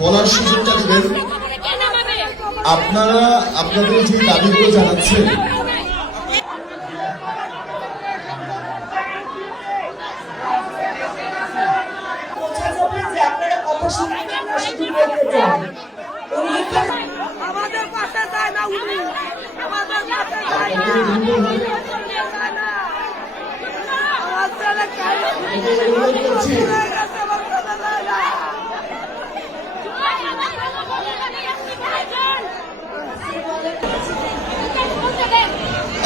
বলার সুযোগটা দিবেন। আপনারা আপনাদের যে দাবিগুলো জানাচ্ছেন আমাদের পাশে যায় না উনি, আমাদের পাশে যায় না। আমার ছেলে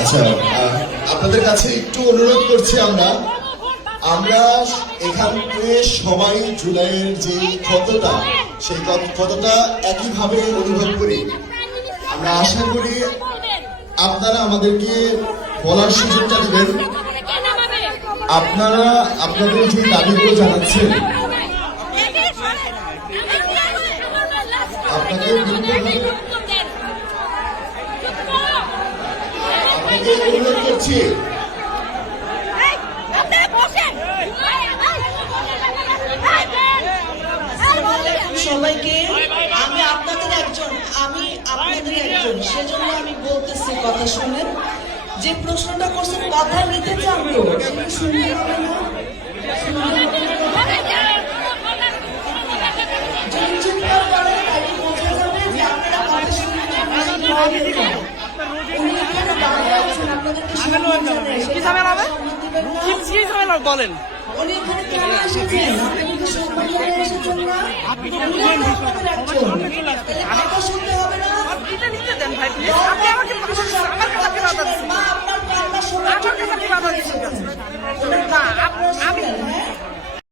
আচ্ছা, আপনাদের কাছে একটু অনুরোধ করছি আমরা এখান থেকে সবাই জুলাইয়ের যে ক্ষতটা সেই ক্ষতটা একইভাবে অনুভব করি। আমরা আশা করি আপনারা আমাদেরকে বলার সুযোগটা দিবেন। আপনারা আপনাদের যে দাবিগুলো জানাচ্ছেন আপনাকে অনুরোধ করছি। সবাইকে আমি আপনাদের একজন সেজন্য আমি বলতেছি কথা শুনেন। যে প্রশ্নটা করছেন কথা নিতে চান তো শুনতে হবে না। যদি চিৎকার করেন তাহলে বোঝা যাবে যে আপনারা কথা শুনতে উনি এখানে দাঁড়িয়ে আছেন, আপনাদেরকে সম্মান দিবেন না। বলেন উনি এখানে কেন এসেছেন? আপনাদেরকে সম্মান জানিয়ে এসেছেন না? কথা শুনতে হবে না। দেন ভাই, প্লিজ আপনি আমাকে আমার কথা কি বাধা দিচ্ছেন? মা আপনার কান্না শোনার জন্য আমার কথা কি বাধা দিচ্ছেন? না আমি